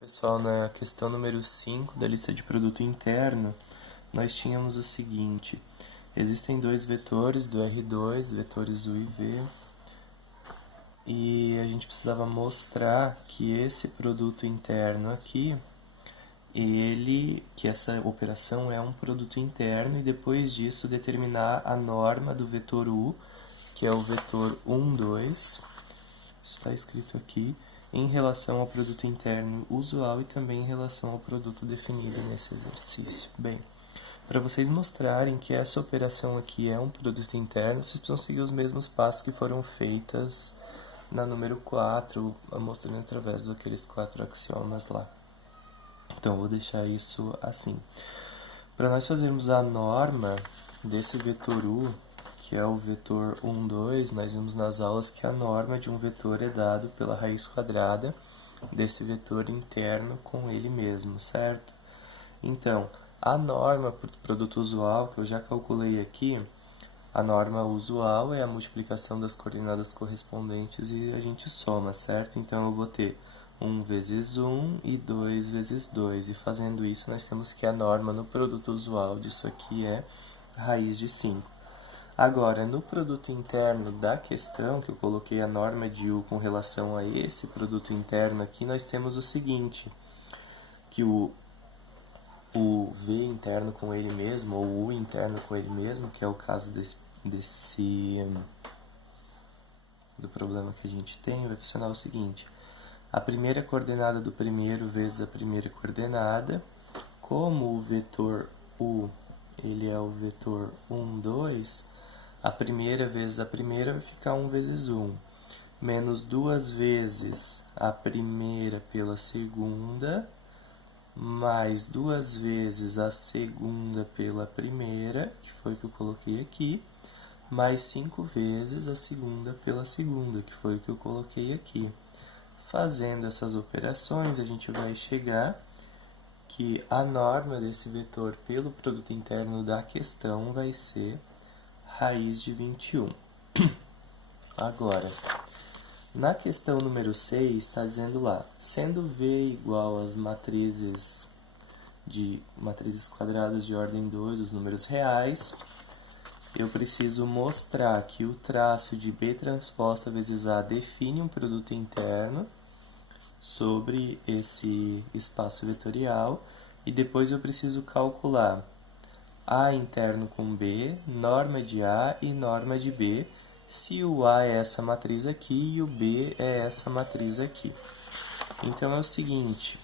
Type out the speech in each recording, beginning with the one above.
Pessoal, na questão número 5 da lista de produto interno, nós tínhamos o seguinte: existem dois vetores do R2, vetores U e V, e a gente precisava mostrar que esse produto interno aqui, que essa operação é um produto interno, e depois disso determinar a norma do vetor U, que é o vetor 1, 2, isso está escrito aqui, em relação ao produto interno usual e também em relação ao produto definido nesse exercício. Bem, para vocês mostrarem que essa operação aqui é um produto interno, vocês precisam seguir os mesmos passos que foram feitas na número 4, mostrando através daqueles 4 axiomas lá. Então, eu vou deixar isso assim. Para nós fazermos a norma desse vetor U, que é o vetor 1, 2, nós vimos nas aulas que a norma de um vetor é dado pela raiz quadrada desse vetor interno com ele mesmo, certo? Então, a norma para o produto usual, que eu já calculei aqui, a norma usual é a multiplicação das coordenadas correspondentes e a gente soma, certo? Então, eu vou ter 1 vezes 1 e 2 vezes 2. E fazendo isso, nós temos que a norma no produto usual disso aqui é raiz de 5. Agora, no produto interno da questão, que eu coloquei a norma de U com relação a esse produto interno aqui, nós temos o seguinte, que o V interno com ele mesmo, ou o U interno com ele mesmo, que é o caso do problema que a gente tem, vai funcionar o seguinte: a primeira coordenada do primeiro vezes a primeira coordenada, como o vetor U ele é o vetor 1, 2, a primeira vezes a primeira vai ficar 1 vezes 1, menos 2 vezes a primeira pela segunda, mais 2 vezes a segunda pela primeira, que foi o que eu coloquei aqui, mais 5 vezes a segunda pela segunda, que foi o que eu coloquei aqui. Fazendo essas operações, a gente vai chegar que a norma desse vetor pelo produto interno da questão vai ser raiz de 21. Agora, na questão número 6, está dizendo lá, sendo V igual às matrizes quadradas de ordem 2, os números reais, eu preciso mostrar que o traço de B transposta vezes A define um produto interno sobre esse espaço vetorial, e depois eu preciso calcular A interno com B, norma de A e norma de B, se o A é essa matriz aqui e o B é essa matriz aqui. Então é o seguinte,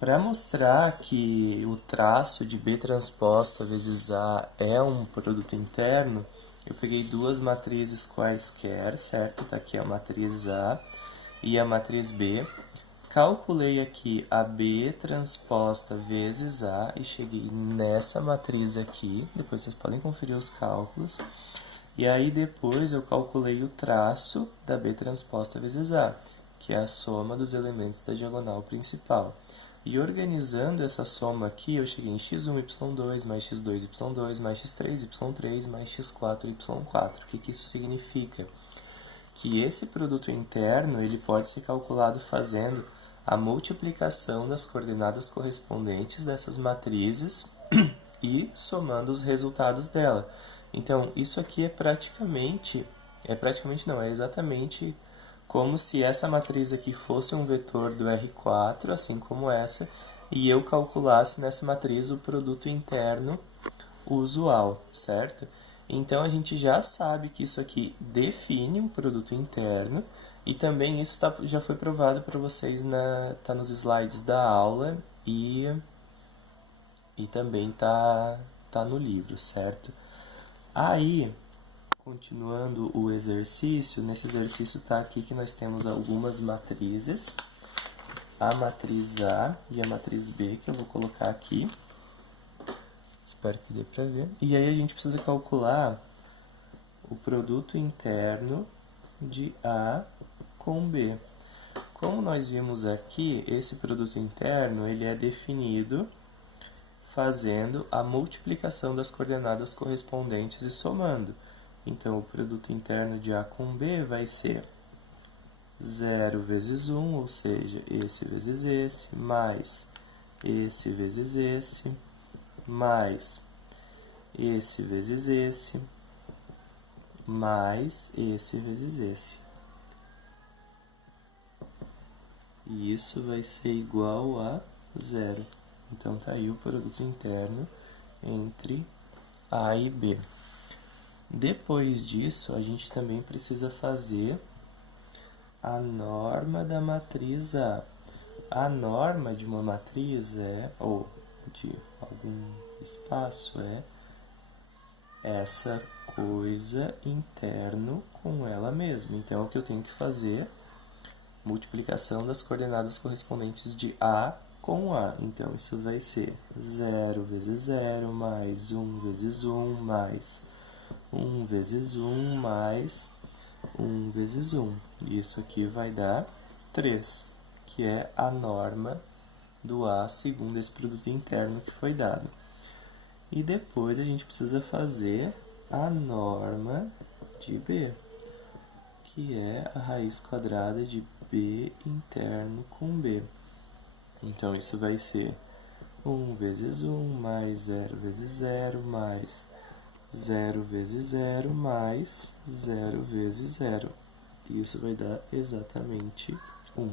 para mostrar que o traço de B transposta vezes A é um produto interno, eu peguei duas matrizes quaisquer, certo? Tá aqui a matriz A e a matriz B. Calculei aqui a B transposta vezes A e cheguei nessa matriz aqui. Depois vocês podem conferir os cálculos. E aí depois eu calculei o traço da B transposta vezes A, que é a soma dos elementos da diagonal principal. E organizando essa soma aqui, eu cheguei em x1, y2, mais x2, y2, mais x3, y3, mais x4, y4. O que isso significa? Que esse produto interno ele pode ser calculado fazendo a multiplicação das coordenadas correspondentes dessas matrizes e somando os resultados dela. Então, isso aqui é exatamente como se essa matriz aqui fosse um vetor do R4, assim como essa, e eu calculasse nessa matriz o produto interno usual, certo? Então, a gente já sabe que isso aqui define um produto interno, e também isso já foi provado para vocês, tá nos slides da aula, e também tá no livro, certo? Aí, continuando o exercício, nesse exercício está aqui que nós temos algumas matrizes, a matriz A e a matriz B, que eu vou colocar aqui. Espero que dê para ver. E aí a gente precisa calcular o produto interno de A com B. Como nós vimos aqui, esse produto interno ele é definido fazendo a multiplicação das coordenadas correspondentes e somando. Então, o produto interno de A com B vai ser 0 vezes 1, ou seja, esse vezes esse, mais esse vezes esse, mais esse vezes esse, mais esse vezes esse. E isso vai ser igual a 0. Então, tá aí o produto interno entre A e B. Depois disso, a gente também precisa fazer a norma da matriz A. A norma de uma matriz ou de algum espaço essa coisa interno com ela mesma. Então, o que eu tenho que fazer? Multiplicação das coordenadas correspondentes de A com A. Então, isso vai ser 0 vezes 0, mais 1 vezes 1, mais 1 vezes 1, mais 1 vezes 1. E isso aqui vai dar 3, que é a norma do A segundo esse produto interno que foi dado. E depois a gente precisa fazer a norma de B, que é a raiz quadrada de B interno com B. Então, isso vai ser 1 vezes 1, mais 0 vezes 0, mais 0 vezes 0, mais 0 vezes 0. E isso vai dar exatamente 1.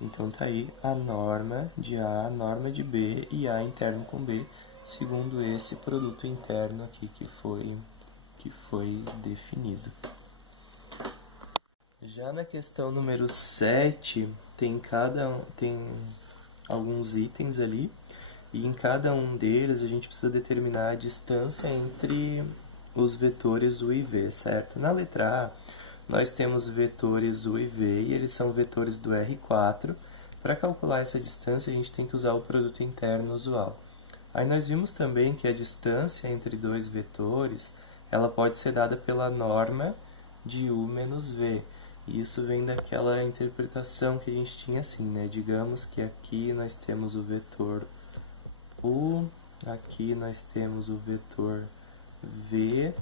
Então, tá aí a norma de A, a norma de B e A interno com B, segundo esse produto interno aqui que foi definido. Já na questão número 7, tem alguns itens ali, e em cada um deles a gente precisa determinar a distância entre os vetores U e V, certo? Na letra A, nós temos vetores U e V, e eles são vetores do R4. Para calcular essa distância, a gente tem que usar o produto interno usual. Aí nós vimos também que a distância entre dois vetores, ela pode ser dada pela norma de U menos V. E isso vem daquela interpretação que a gente tinha assim, né? Digamos que aqui nós temos o vetor U, aqui nós temos o vetor V,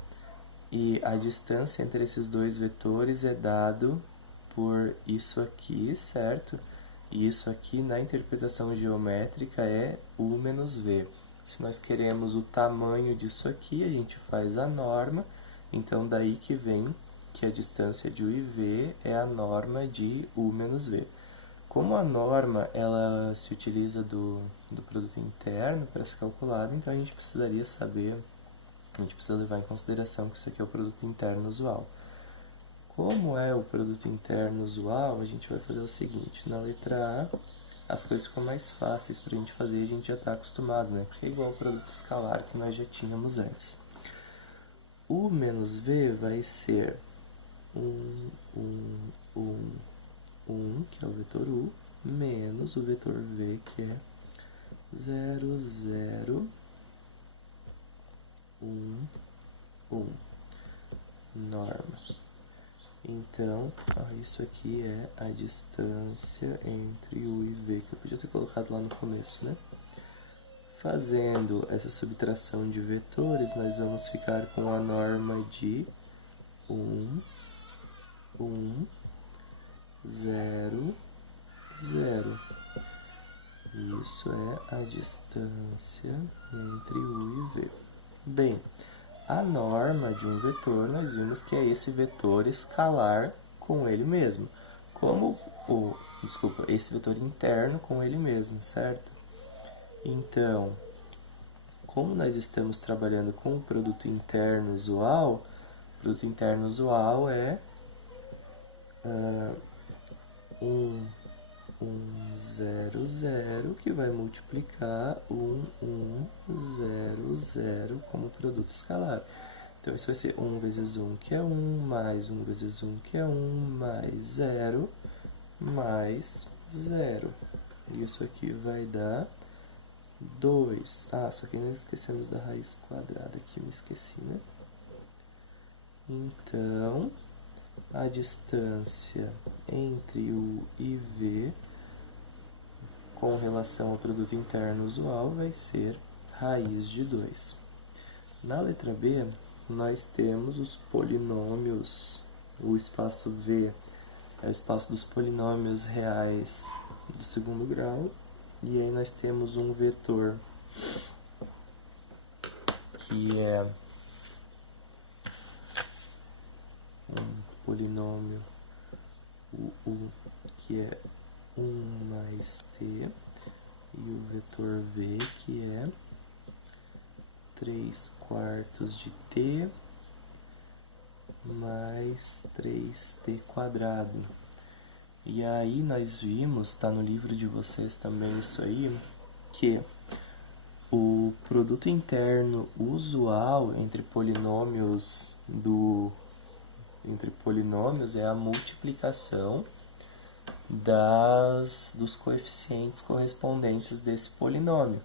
e a distância entre esses dois vetores é dado por isso aqui, certo? E isso aqui na interpretação geométrica é U menos V. Se nós queremos o tamanho disso aqui, a gente faz a norma, então daí que vem que a distância de U e V é a norma de U menos V. Como a norma ela se utiliza do produto interno para ser calculada, então a gente precisaria saber, a gente precisa levar em consideração que isso aqui é o produto interno usual. Como é o produto interno usual, a gente vai fazer o seguinte: na letra A, as coisas ficam mais fáceis para a gente fazer, a gente já está acostumado, né? Porque é igual ao produto escalar que nós já tínhamos antes. U menos V vai ser 1, que é o vetor U, menos o vetor V, que é 0, 0, 1, 1. Norma. Então, isso aqui é a distância entre U e V, que eu podia ter colocado lá no começo, né? Fazendo essa subtração de vetores, nós vamos ficar com a norma de 1, 0, 0. Isso é a distância entre U e V. Bem, a norma de um vetor, nós vimos que é esse vetor escalar com ele mesmo. Esse vetor interno com ele mesmo, certo? Então, como nós estamos trabalhando com o produto interno usual é 0, 0, que vai multiplicar 0, 0 como produto escalar. Então, isso vai ser 1 vezes 1, que é 1, mais 1 vezes 1, que é 1, mais 0, mais 0. Isso aqui vai dar 2. Só que nós esquecemos da raiz quadrada aqui, me esqueci, né? Então, a distância entre U e V com relação ao produto interno usual vai ser raiz de 2. Na letra B, nós temos os polinômios, o espaço V é o espaço dos polinômios reais do segundo grau. E aí nós temos um vetor que é um polinômio u que é 1 mais t, e o vetor v que é 3/4 de t mais 3t quadrado. E aí nós vimos, está no livro de vocês também isso aí, que o produto interno usual entre polinômios é a multiplicação dos coeficientes correspondentes desse polinômio.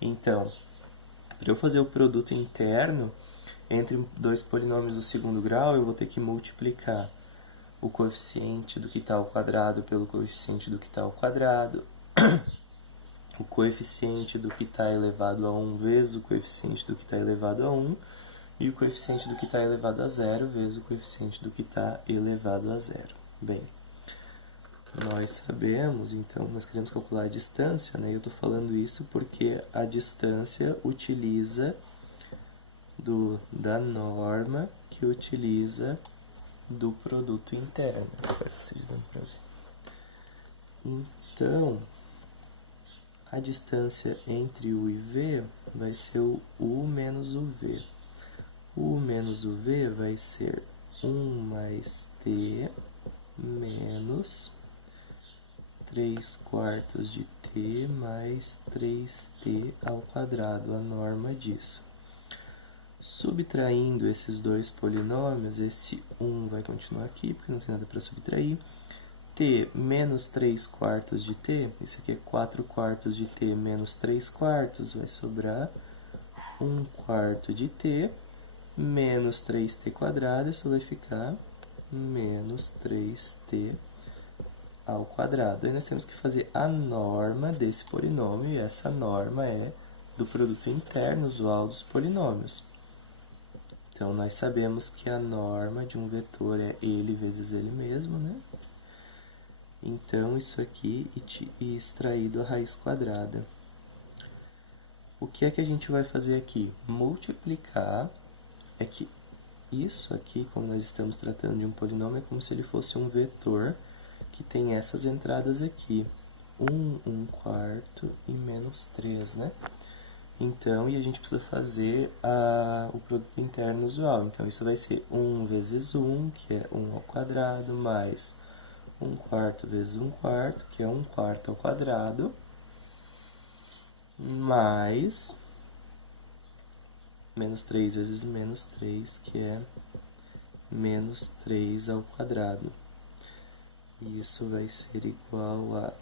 Então, para eu fazer o produto interno entre dois polinômios do segundo grau, eu vou ter que multiplicar o coeficiente do que está ao quadrado pelo coeficiente do que está ao quadrado, o coeficiente do que está elevado a 1 vezes o coeficiente do que está elevado a 1, e o coeficiente do que está elevado a 0 vezes o coeficiente do que está elevado a 0. Bem, nós sabemos, então, nós queremos calcular a distância, né? Eu estou falando isso porque a distância utiliza da norma que utiliza do produto interno. Espero que esteja dando para ver. Então, a distância entre u e v vai ser o u menos o v. U menos o v vai ser 1 mais t menos 3/4 de t mais 3t ao quadrado, a norma disso. Subtraindo esses dois polinômios, esse 1 vai continuar aqui, porque não tem nada para subtrair. T menos 3/4 de t, isso aqui é 4/4 de t menos 3/4, vai sobrar 1/4 de t menos 3t quadrado, isso vai ficar menos 3t ao quadrado. Aí nós temos que fazer a norma desse polinômio, e essa norma é do produto interno usual dos polinômios. Então, nós sabemos que a norma de um vetor é ele vezes ele mesmo, né? Então, isso aqui extraído a raiz quadrada. O que é que a gente vai fazer aqui? Multiplicar. É que isso aqui, como nós estamos tratando de um polinômio, é como se ele fosse um vetor que tem essas entradas aqui. 1, 1/4 e menos 3, né? Então, e a gente precisa fazer o produto interno usual. Então, isso vai ser 1 vezes 1, que é 1 ao quadrado, mais 1/4 vezes 1/4, que é 1/4 ao quadrado, mais menos 3 vezes menos 3, que é menos 3 ao quadrado. E isso vai ser igual a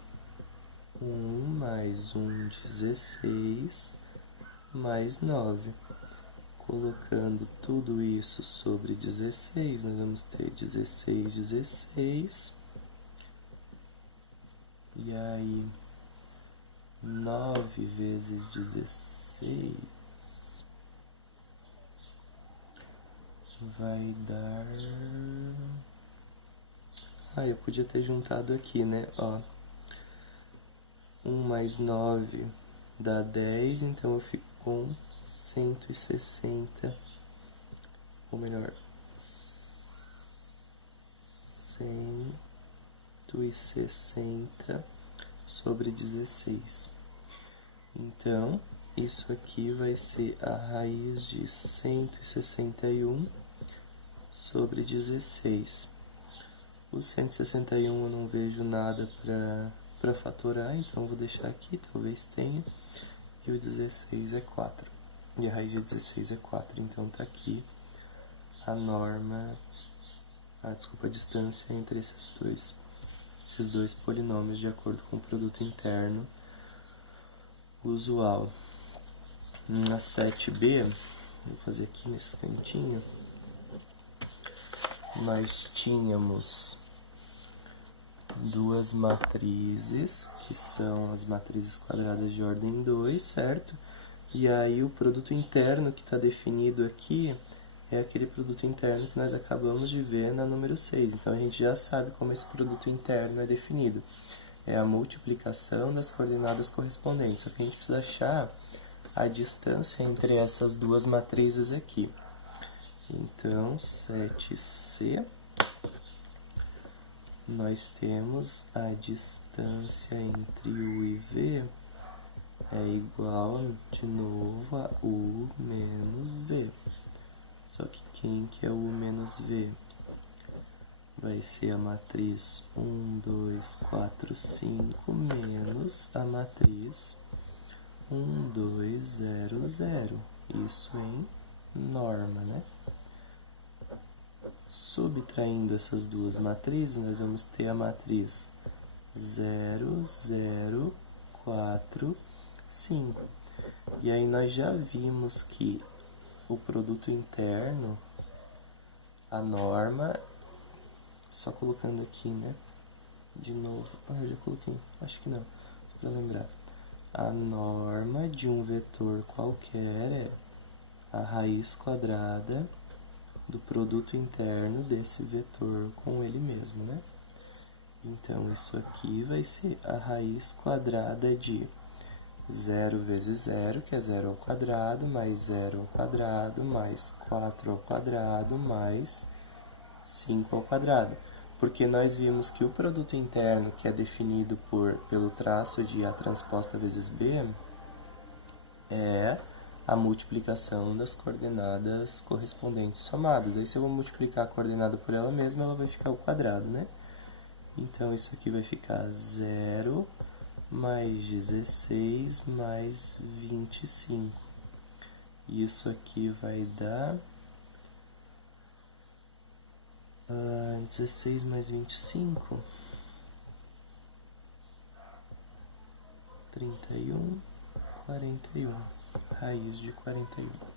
1 mais 1, 16, mais 9. Colocando tudo isso sobre 16, nós vamos ter 16, 16. E aí, 9 vezes 16 vai dar... eu podia ter juntado aqui, né? Ó, 1 mais 9 dá 10, então eu fico com 160, ou melhor, 160 sobre 16. Então, isso aqui vai ser a raiz de 161 sobre 16. O 161 eu não vejo nada para fatorar, então vou deixar aqui, talvez tenha. E o 16 é 4. E a raiz de 16 é 4, então tá aqui a norma, a distância entre esses dois polinômios de acordo com o produto interno usual. Na 7b, vou fazer aqui nesse cantinho, nós tínhamos duas matrizes, que são as matrizes quadradas de ordem 2, certo? E aí o produto interno que está definido aqui é aquele produto interno que nós acabamos de ver na número 6. Então, a gente já sabe como esse produto interno é definido. É a multiplicação das coordenadas correspondentes. Só que a gente precisa achar a distância entre essas duas matrizes aqui. Então, 7C, nós temos a distância entre U e V é igual, de novo, a U menos V. Só que quem que é U menos V? Vai ser a matriz 1, 2, 4, 5 menos a matriz 1, 2, 0, 0. Isso em norma, né? Subtraindo essas duas matrizes, nós vamos ter a matriz 0, 0, 4, 5. E aí nós já vimos que o produto interno, a norma, só colocando aqui, né? De novo, eu já coloquei, acho que não, só para lembrar. A norma de um vetor qualquer é a raiz quadrada do produto interno desse vetor com ele mesmo, né? Então, isso aqui vai ser a raiz quadrada de 0 vezes 0, que é 0 ao quadrado, mais 0 ao quadrado, mais 4 ao quadrado, mais 5 ao quadrado. Porque nós vimos que o produto interno, que é definido pelo traço de A transposta vezes B, é a multiplicação das coordenadas correspondentes somadas. Aí, se eu vou multiplicar a coordenada por ela mesma, ela vai ficar ao quadrado, né? Então, isso aqui vai ficar 0 mais 16 mais 25. Isso aqui vai dar 16 mais 25, 31, 41. Raiz de 41.